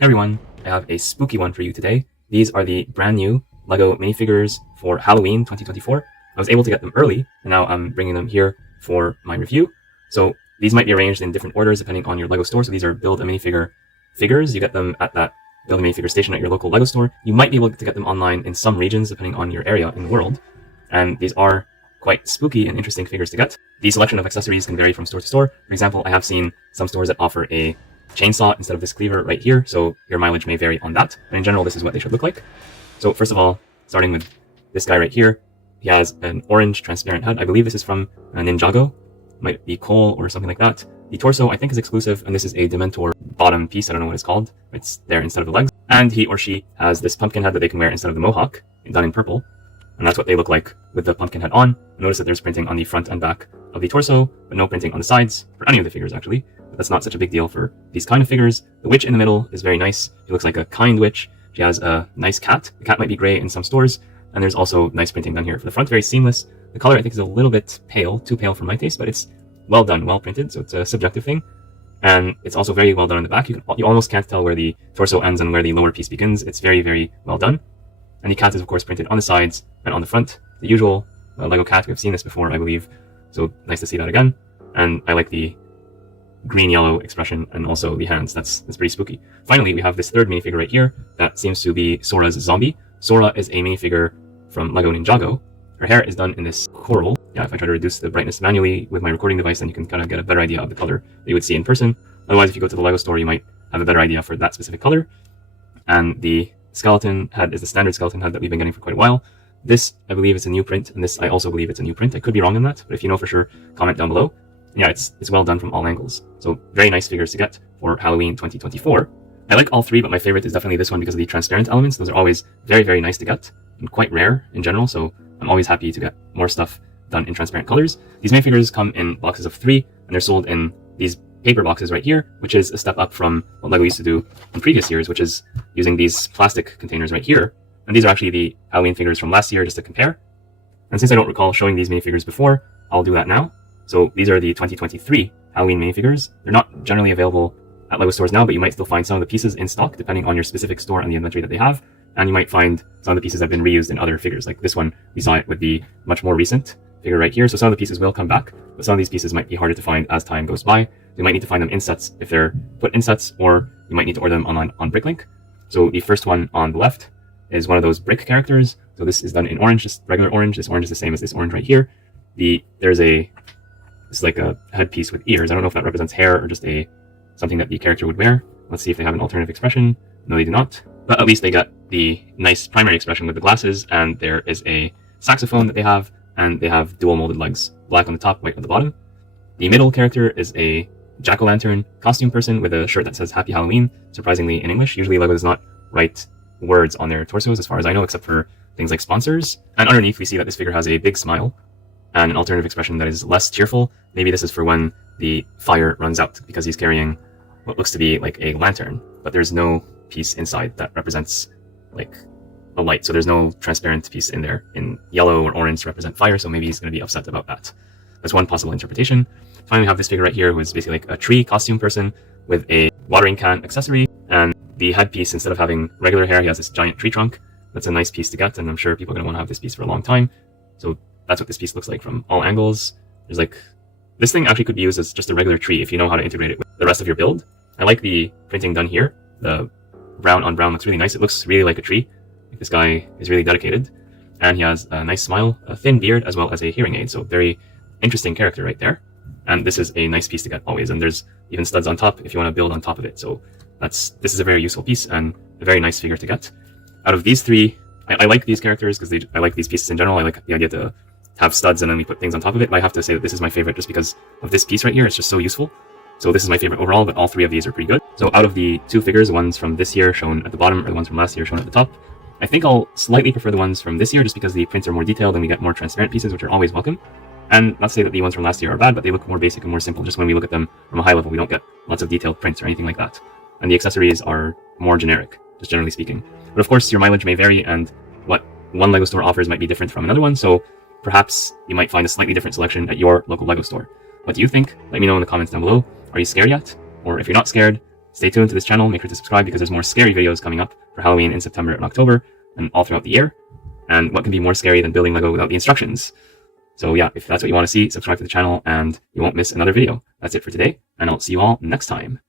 Hey everyone, I have a spooky one for you today. These are the brand new LEGO minifigures for Halloween 2024. I was able to get them early, and now I'm bringing them here for my review. So these might be arranged in different orders depending on your LEGO store. So these are Build A Minifigure figures. You get them at that Build A Minifigure station at your local LEGO store. You might be able to get them online in some regions depending on your area in the world. And these are quite spooky and interesting figures to get. The selection of accessories can vary from store to store. For example, I have seen some stores that offer a chainsaw instead of this cleaver right here, so your mileage may vary on that. And in general, this is what they should look like. So first of all, starting with this guy right here, he has an orange transparent HUD. I believe this is from Ninjago, might be coal or something like that. The torso I think is exclusive, and this is a Dementor bottom piece. I don't know what it's called. It's there instead of the legs. And he or she has this pumpkin head that they can wear instead of the mohawk, done in purple. And that's what they look like with the pumpkin head on. Notice that there's printing on the front and back of the torso, but no printing on the sides for any of the figures actually. But that's not such a big deal for these kind of figures. The witch in the middle is very nice. She looks like a kind witch. She has a nice cat. The cat might be gray in some stores. And there's also nice printing done here. For the front, very seamless. The color I think is a little bit pale, too pale for my taste, but it's well done, well printed. So it's a subjective thing. And it's also very well done on the back. You almost can't tell where the torso ends and where the lower piece begins. It's very, very well done. And the cat is of course printed on the sides and on the front. The usual LEGO cat. We've seen this before, I believe. So nice to see that again. And I like the green-yellow expression and also the hands. That's pretty spooky. Finally, we have this third minifigure right here that seems to be Sora's zombie. Sora is a minifigure from LEGO Ninjago. Her hair is done in this coral. Yeah, if I try to reduce the brightness manually with my recording device, then you can kind of get a better idea of the color that you would see in person. Otherwise, if you go to the LEGO store, you might have a better idea for that specific color. And the skeleton head is the standard skeleton head that we've been getting for quite a while. This, I believe, is a new print, and this, I also believe it's a new print. I could be wrong on that, but if you know for sure, comment down below. Yeah, it's well done from all angles. So very nice figures to get for Halloween 2024. I like all three, but my favorite is definitely this one because of the transparent elements. Those are always very, very nice to get and quite rare in general. So I'm always happy to get more stuff done in transparent colors. These minifigures come in boxes of 3, and they're sold in these paper boxes right here, which is a step up from what LEGO used to do in previous years, which is using these plastic containers right here. And these are actually the Halloween figures from last year, just to compare. And since I don't recall showing these minifigures before, I'll do that now. So these are the 2023 Halloween minifigures. They're not generally available at LEGO stores now, but you might still find some of the pieces in stock depending on your specific store and the inventory that they have. And you might find some of the pieces have been reused in other figures. Like this one, we saw it with the much more recent figure right here. So some of the pieces will come back, but some of these pieces might be harder to find as time goes by. You might need to find them in sets if they're put in sets, or you might need to order them online on Bricklink. So the first one on the left is one of those brick characters. So this is done in orange, just regular orange. This orange is the same as this orange right here. It's like a headpiece with ears. I don't know if that represents hair or just something that the character would wear. Let's see if they have an alternative expression. No, they do not. But at least they got the nice primary expression with the glasses, and there is a saxophone that they have, and they have dual molded legs, black on the top, white on the bottom. The middle character is a jack-o'-lantern costume person with a shirt that says Happy Halloween, surprisingly in English. Usually LEGO does not write words on their torsos as far as I know, except for things like sponsors. And underneath we see that this figure has a big smile and an alternative expression that is less cheerful. Maybe this is for when the fire runs out, because he's carrying what looks to be like a lantern, but there's no piece inside that represents like a light. So there's no transparent piece in there in yellow or orange to represent fire. So maybe he's going to be upset about that. That's one possible interpretation. Finally, we have this figure right here who is basically like a tree costume person with a watering can accessory, and the headpiece, instead of having regular hair, he has this giant tree trunk. That's a nice piece to get, and I'm sure people are going to want to have this piece for a long time. So that's what this piece looks like from all angles. There's like, this thing actually could be used as just a regular tree if you know how to integrate it with the rest of your build. I like the printing done here. The brown on brown looks really nice. It looks really like a tree. Like this guy is really dedicated, and he has a nice smile, a thin beard, as well as a hearing aid. So very interesting character right there. And this is a nice piece to get always. And there's even studs on top if you want to build on top of it. So this is a very useful piece and a very nice figure to get. Out of these three, I like these characters because I like these pieces in general. I like the idea to have studs and then we put things on top of it. But I have to say that this is my favorite just because of this piece right here. It's just so useful. So this is my favorite overall, but all three of these are pretty good. So out of the two figures, the ones from this year shown at the bottom, or the ones from last year shown at the top, I think I'll slightly prefer the ones from this year just because the prints are more detailed and we get more transparent pieces, which are always welcome. And not to say that the ones from last year are bad, but they look more basic and more simple. Just when we look at them from a high level, we don't get lots of detailed prints or anything like that. And the accessories are more generic, just generally speaking. But of course, your mileage may vary, and what one LEGO store offers might be different from another one. So perhaps you might find a slightly different selection at your local LEGO store. What do you think? Let me know in the comments down below. Are you scared yet? Or if you're not scared, stay tuned to this channel. Make sure to subscribe because there's more scary videos coming up for Halloween in September and October and all throughout the year. And what can be more scary than building Lego without the instructions? So yeah, if that's what you want to see, subscribe to the channel and you won't miss another video. That's it for today, and I'll see you all next time.